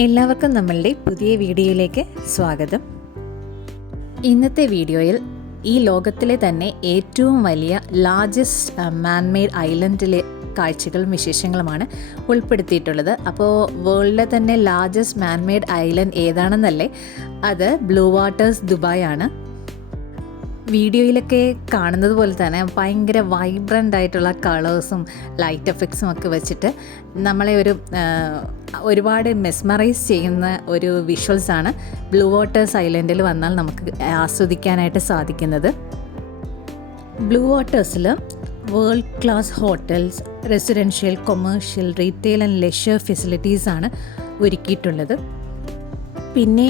എല്ലാവർക്കും നമ്മളുടെ പുതിയ വീഡിയോയിലേക്ക് സ്വാഗതം. ഇന്നത്തെ വീഡിയോയിൽ ഈ ലോകത്തിലെ തന്നെ ഏറ്റവും വലിയ ലാർജസ്റ്റ് മാൻമെയ്ഡ് ഐലൻഡിലെ കാഴ്ചകളും വിശേഷങ്ങളുമാണ് ഉൾപ്പെടുത്തിയിട്ടുള്ളത്. അപ്പോൾ വേൾഡിലെ തന്നെ ലാർജസ്റ്റ് മാൻമെയ്ഡ് ഐലൻഡ് ഏതാണെന്നല്ലേ? അത് ബ്ലൂ വാട്ടേഴ്സ് ദുബായ് ആണ്. വീഡിയോയിലൊക്കെ കാണുന്നത് പോലെ തന്നെ ഭയങ്കര വൈബ്രൻ്റ് ആയിട്ടുള്ള കളേഴ്സും ലൈറ്റ് എഫക്ട്സും ഒക്കെ വെച്ചിട്ട് നമ്മളെ ഒരുപാട് മെസ്മറൈസ് ചെയ്യുന്ന ഒരു വിഷ്വൽസാണ് ബ്ലൂ വാട്ടേഴ്സ് ഐലൻഡിൽ വന്നാൽ നമുക്ക് ആസ്വദിക്കാനായിട്ട് സാധിക്കുന്നത്. ബ്ലൂ വാട്ടേഴ്സിൽ world class hotels, residential, commercial, retail and leisure ഫെസിലിറ്റീസാണ് ഒരുക്കിയിട്ടുള്ളത്. പിന്നെ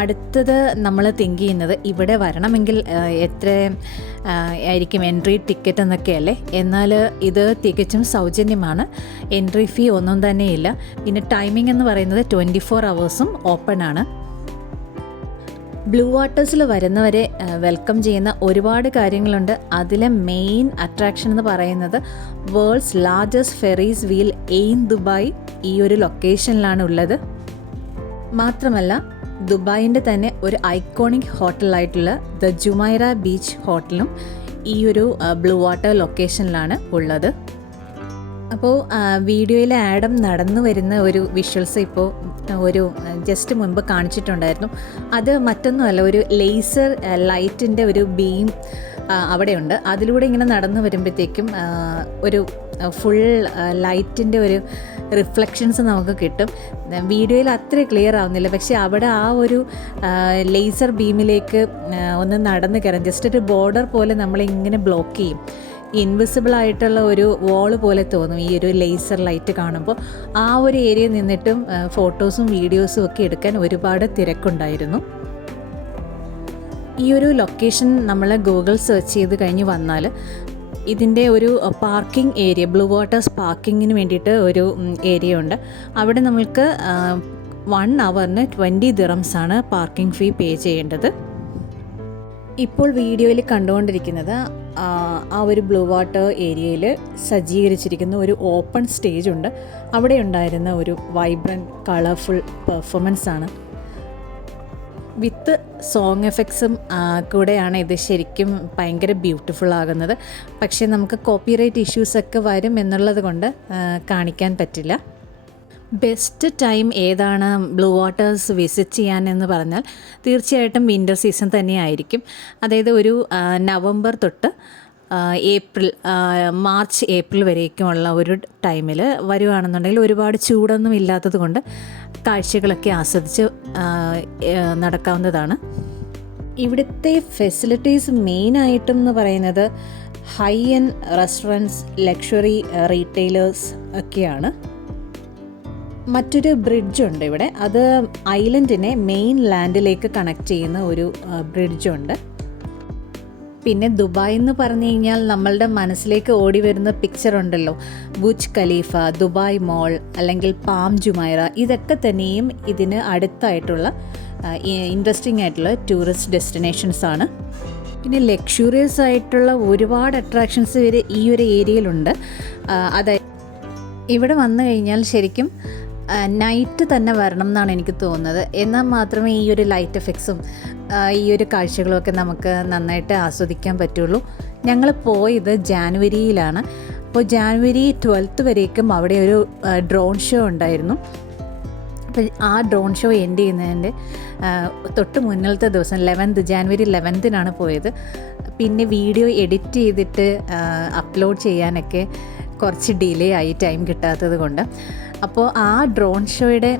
അടുത്തത് നമ്മൾ തിങ്ക് ചെയ്യുന്നത് ഇവിടെ വരണമെങ്കിൽ എത്ര ആയിരിക്കും എൻട്രി ടിക്കറ്റ് എന്നൊക്കെയല്ലേ. എന്നാൽ ഇത് തികച്ചും സൗജന്യമാണ്. എൻട്രി ഫീ ഒന്നും തന്നെയില്ല. പിന്നെ ടൈമിംഗ് എന്ന് പറയുന്നത് 24 hours ഓപ്പൺ ആണ്. ബ്ലൂ വാട്ടേഴ്സിൽ വരുന്നവരെ വെൽക്കം ചെയ്യുന്ന ഒരുപാട് കാര്യങ്ങളുണ്ട്. അതിലെ മെയിൻ അട്രാക്ഷൻ എന്ന് പറയുന്നത് world's largest Ferris wheel Ain Dubai ഈ ഒരു ലൊക്കേഷനിലാണ് ഉള്ളത്. മാത്രമല്ല ദുബായിൻ്റെ തന്നെ ഒരു ഐക്കോണിക് ഹോട്ടലായിട്ടുള്ള ദ ജുമൈറ ബീച്ച് ഹോട്ടലും ഈ ഒരു ബ്ലൂ വാട്ടർ ലൊക്കേഷനിലാണ് ഉള്ളത്. അപ്പോൾ വീഡിയോയിലെ ആഡം നടന്നു വരുന്ന ഒരു വിഷ്വൽസ് ഇപ്പോൾ ഒരു ജസ്റ്റ് മുൻപ് കാണിച്ചിട്ടുണ്ടായിരുന്നു. അത് മറ്റൊന്നുമല്ല, ഒരു ലേസർ ലൈറ്റിൻ്റെ ഒരു ബീം അവിടെയുണ്ട്. അതിലൂടെ ഇങ്ങനെ നടന്നു വരുമ്പോഴത്തേക്കും ഒരു ഫുൾ ലൈറ്റിൻ്റെ ഒരു റിഫ്ലക്ഷൻസ് നമുക്ക് കിട്ടും. വീഡിയോയിൽ അത്ര ക്ലിയർ ആവുന്നില്ല, പക്ഷേ അവിടെ ആ ഒരു ലേസർ ബീമിലേക്ക് ഒന്ന് നടന്ന് കയറാം. ജസ്റ്റ് ഒരു ബോർഡർ പോലെ നമ്മളിങ്ങനെ ബ്ലോക്ക് ചെയ്യും. ഇൻവിസിബിൾ ആയിട്ടുള്ള ഒരു വോള് പോലെ തോന്നും ഈ ഒരു ലേസർ ലൈറ്റ് കാണുമ്പോൾ. ആ ഒരു ഏരിയ നിന്നിട്ടും ഫോട്ടോസും വീഡിയോസും ഒക്കെ എടുക്കാൻ ഒരുപാട് തിരക്കുണ്ടായിരുന്നു. ഈ ഒരു ലൊക്കേഷൻ നമ്മൾ ഗൂഗിൾ സെർച്ച് ചെയ്ത് കഴിഞ്ഞ് വന്നാൽ ഇതിൻ്റെ ഒരു പാർക്കിംഗ് ഏരിയ, ബ്ലൂ വാട്ടേഴ്സ് പാർക്കിങ്ങിന് വേണ്ടിയിട്ട് ഒരു ഏരിയ ഉണ്ട്. അവിടെ നമ്മൾക്ക് 1 hourന് 20 dirhams ആണ് പാർക്കിംഗ് ഫീ പേ ചെയ്യേണ്ടത്. ഇപ്പോൾ വീഡിയോയിൽ കണ്ടുകൊണ്ടിരിക്കുന്നത് ആ ഒരു ബ്ലൂ വാട്ടർ ഏരിയയിൽ സജ്ജീകരിച്ചിരിക്കുന്ന ഒരു ഓപ്പൺ സ്റ്റേജ് ഉണ്ട്. അവിടെ ഉണ്ടായിരുന്ന ഒരു വൈബ്രൻറ്റ് കളർഫുൾ പെർഫോമൻസ് ആണ്. വിത്ത് സോങ് എഫക്ട്സും കൂടെയാണ് ഇത് ശരിക്കും ഭയങ്കര ബ്യൂട്ടിഫുൾ ആകുന്നത്. പക്ഷേ നമുക്ക് കോപ്പിറൈറ്റ് ഇഷ്യൂസൊക്കെ വരും എന്നുള്ളത് കൊണ്ട് കാണിക്കാൻ പറ്റില്ല. ബെസ്റ്റ് ടൈം ഏതാണ് ബ്ലൂ വാട്ടേഴ്സ് വിസിറ്റ് ചെയ്യാൻ എന്ന് പറഞ്ഞാൽ തീർച്ചയായിട്ടും വിൻ്റർ സീസൺ തന്നെയായിരിക്കും. അതായത് ഒരു നവംബർ തൊട്ട് മാർച്ച് ഏപ്രിൽ വരേക്കുമുള്ള ഒരു ടൈമിൽ വരുവാണെന്നുണ്ടെങ്കിൽ ഒരുപാട് ചൂടൊന്നും ഇല്ലാത്തത് കൊണ്ട് കാഴ്ചകളൊക്കെ ആസ്വദിച്ച് നടക്കാവുന്നതാണ്. ഇവിടുത്തെ ഫെസിലിറ്റീസ് മെയിനായിട്ടും എന്ന് പറയുന്നത് high end restaurants, luxury retailers ഒക്കെയാണ്. മറ്റൊരു ബ്രിഡ്ജുണ്ട് ഇവിടെ. അത് ഐലൻഡിനെ മെയിൻ ലാൻഡിലേക്ക് കണക്ട് ചെയ്യുന്ന ഒരു ബ്രിഡ്ജുണ്ട്. പിന്നെ ദുബായ് എന്ന് പറഞ്ഞു കഴിഞ്ഞാൽ നമ്മളുടെ മനസ്സിലേക്ക് ഓടി വരുന്ന പിക്ചർ ഉണ്ടല്ലോ, ബുർജ് ഖലീഫ, ദുബായ് മോൾ, അല്ലെങ്കിൽ പാം ജുമൈറ. ഇതൊക്കെ തന്നെയും ഇതിന് അടുത്തായിട്ടുള്ള ഇൻട്രസ്റ്റിംഗ് ആയിട്ടുള്ള ടൂറിസ്റ്റ് ഡെസ്റ്റിനേഷൻസ് ആണ്. പിന്നെ ലക്ഷൂറിയസ് ആയിട്ടുള്ള ഒരുപാട് അട്രാക്ഷൻസ് വരെ ഈ ഒരു ഏരിയയിലുണ്ട്. അതായത് ഇവിടെ വന്നു കഴിഞ്ഞാൽ ശരിക്കും നൈറ്റ് തന്നെ വരണം എന്നാണ് എനിക്ക് തോന്നുന്നത്. എന്നാൽ മാത്രമേ ഈ ഒരു ലൈറ്റ് എഫക്ട്സും ഈ ഒരു കാഴ്ചകളുമൊക്കെ നമുക്ക് നന്നായിട്ട് ആസ്വദിക്കാൻ പറ്റുള്ളൂ. ഞങ്ങൾ പോയത് ജാനുവരിയിലാണ്. അപ്പോൾ ജാനുവരി 12 വരേക്കും അവിടെ ഒരു ഡ്രോൺ ഷോ ഉണ്ടായിരുന്നു. അപ്പോൾ ആ ഡ്രോൺ ഷോ എൻഡ് ചെയ്യുന്നതിൻ്റെ തൊട്ട് മുന്നിലത്തെ ദിവസം ജാനുവരി 11 പോയത്. പിന്നെ വീഡിയോ എഡിറ്റ് ചെയ്തിട്ട് അപ്ലോഡ് ചെയ്യാനൊക്കെ കുറച്ച് ഡിലേ ആയി, ടൈം കിട്ടാത്തത് കൊണ്ട്. അപ്പോൾ ആ ഡ്രോൺ ഷോയുടെ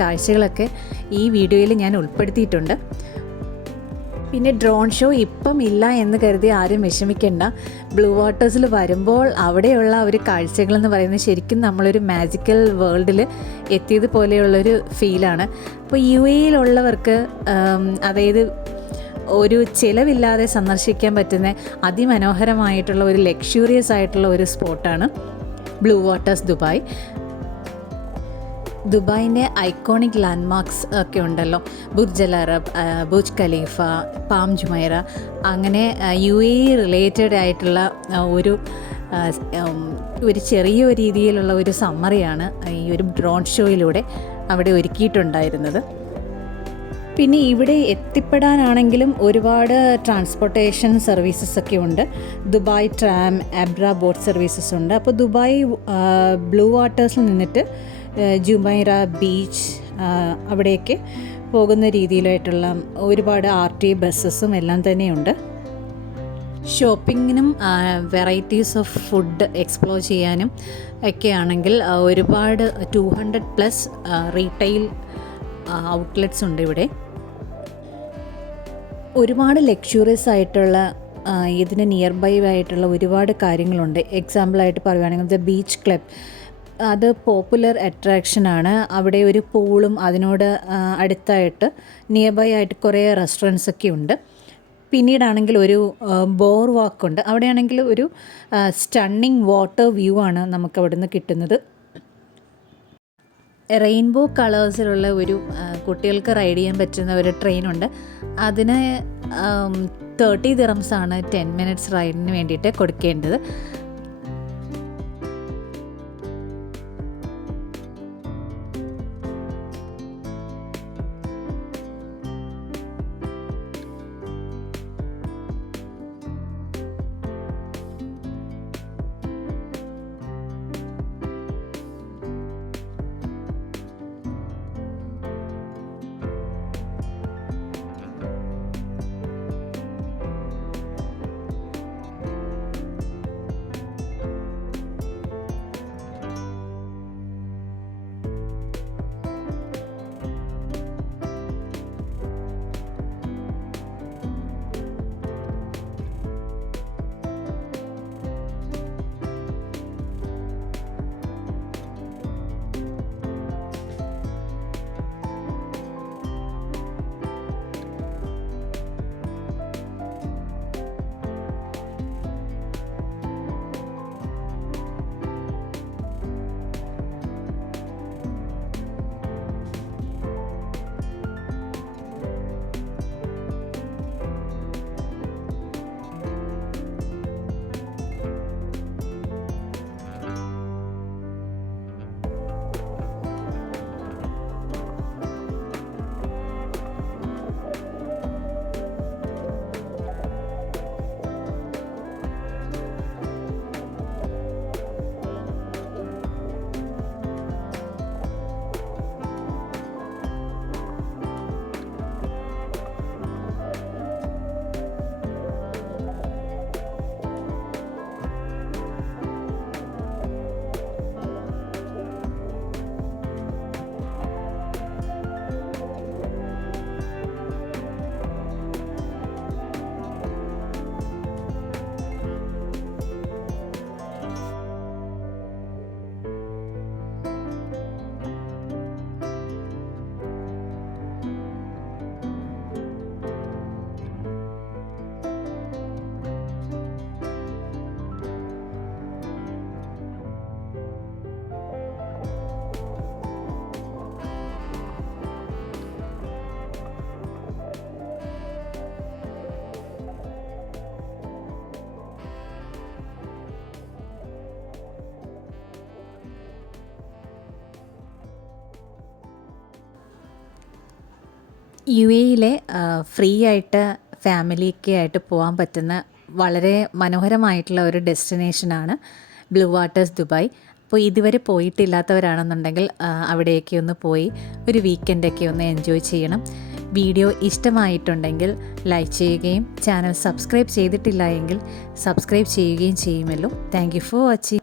കാഴ്ചകളൊക്കെ ഈ വീഡിയോയിൽ ഞാൻ ഉൾപ്പെടുത്തിയിട്ടുണ്ട്. പിന്നെ ഡ്രോൺ ഷോ ഇപ്പം ഇല്ല എന്ന് കരുതി ആരും വിഷമിക്കേണ്ട. ബ്ലൂ വാട്ടേഴ്സിൽ വരുമ്പോൾ അവിടെയുള്ള ഒരു കാഴ്ചകളെന്ന് പറയുന്നത് ശരിക്കും നമ്മളൊരു മാജിക്കൽ വേൾഡിൽ എത്തിയതുപോലെയുള്ളൊരു ഫീലാണ്. അപ്പോൾ UAE-യിലുള്ളവർക്ക് അതായത് ഒരു ചിലവില്ലാതെ സന്ദർശിക്കാൻ പറ്റുന്ന അതിമനോഹരമായിട്ടുള്ള ഒരു ലക്ഷൂറിയസ് ആയിട്ടുള്ള ഒരു സ്പോട്ടാണ് ബ്ലൂ വാട്ടേഴ്സ് ദുബായ്. ദുബായിൻ്റെ ഐക്കോണിക് ലാൻഡ്മാർക്സ് ഒക്കെ ഉണ്ടല്ലോ, Burj Al Arab, Burj Khalifa, Palm Jumeirah, അങ്ങനെ UAE റിലേറ്റഡ് ആയിട്ടുള്ള ഒരു ചെറിയ രീതിയിലുള്ള ഒരു സമ്മറിയാണ് ഈ ഒരു ഡ്രോൺ ഷോയിലൂടെ അവിടെ ഒരുക്കിയിട്ടുണ്ടായിരുന്നത്. പിന്നെ ഇവിടെ എത്തിപ്പെടാനാണെങ്കിലും ഒരുപാട് ട്രാൻസ്പോർട്ടേഷൻ സർവീസസ് ഒക്കെ ഉണ്ട്. ദുബായ് ട്രാം, അബ്ര ബോട്ട് സർവീസസ് ഉണ്ട്. അപ്പോൾ ദുബായ് ബ്ലൂ വാട്ടേഴ്സിൽ നിന്നിട്ട് ജുമൈറ ബീച്ച് അവിടേക്ക് പോകുന്ന രീതിയിലായിട്ടുള്ള ഒരുപാട് RTA ബസ്സസും എല്ലാം തന്നെയുണ്ട്. ഷോപ്പിങ്ങിനും വെറൈറ്റീസ് ഓഫ് ഫുഡ് എക്സ്പ്ലോർ ചെയ്യാനും ഒക്കെ ആണെങ്കിൽ ഒരുപാട് 200+ റീറ്റെയിൽ ഔട്ട്ലെറ്റ്സ് ഉണ്ട് ഇവിടെ. ഒരുപാട് ലക്ഷ്യൂറിയസ് ആയിട്ടുള്ള ഇതിന് നിയർ ബൈ ആയിട്ടുള്ള ഒരുപാട് കാര്യങ്ങളുണ്ട്. എക്സാമ്പിളായിട്ട് പറയുകയാണെങ്കിൽ ദ ബീച്ച് ക്ലബ്, അത് പോപ്പുലർ അട്രാക്ഷനാണ്. അവിടെ ഒരു പൂളും അതിനോട് അടുത്തായിട്ട് നിയർ ബൈ ആയിട്ട് കുറേ റെസ്റ്റോറൻറ്റ്സ് ഒക്കെ ഉണ്ട്. പിന്നീടാണെങ്കിൽ ഒരു ബോർ വാക്കുണ്ട്. അവിടെയാണെങ്കിൽ ഒരു സ്റ്റണ്ണിങ് വാട്ടർ വ്യൂ ആണ് നമുക്ക് അവിടെ നിന്ന് കിട്ടുന്നത്. റെയിൻബോ കളേഴ്സിലുള്ള ഒരു കുട്ടികൾക്ക് റൈഡ് ചെയ്യാൻ പറ്റുന്ന ഒരു ട്രെയിനുണ്ട്. അതിന് 30 ദിറംസ് ആണ് 10 മിനിറ്റ്സ് റൈഡിന് വേണ്ടിയിട്ട് കൊടുക്കേണ്ടത്. UAE ഫ്രീ ആയിട്ട് ഫാമിലിക്ക് ആയിട്ട് പോകാൻ പറ്റുന്ന വളരെ മനോഹരമായിട്ടുള്ള ഒരു ഡെസ്റ്റിനേഷനാണ് ബ്ലൂ വാട്ടേഴ്സ് ദുബായ്. അപ്പോൾ ഇതുവരെ പോയിട്ടില്ലാത്തവരാണെന്നുണ്ടെങ്കിൽ അവിടേക്ക് ഒന്ന് പോയി ഒരു വീക്കെൻഡൊക്കെ ഒന്ന് എൻജോയ് ചെയ്യണം. വീഡിയോ ഇഷ്ടമായിട്ടുണ്ടെങ്കിൽ ലൈക്ക് ചെയ്യുകയും ചാനൽ സബ്സ്ക്രൈബ് ചെയ്തിട്ടില്ല എങ്കിൽ സബ്സ്ക്രൈബ് ചെയ്യുകയും ചെയ്യുമല്ലോ. Thank you for watching.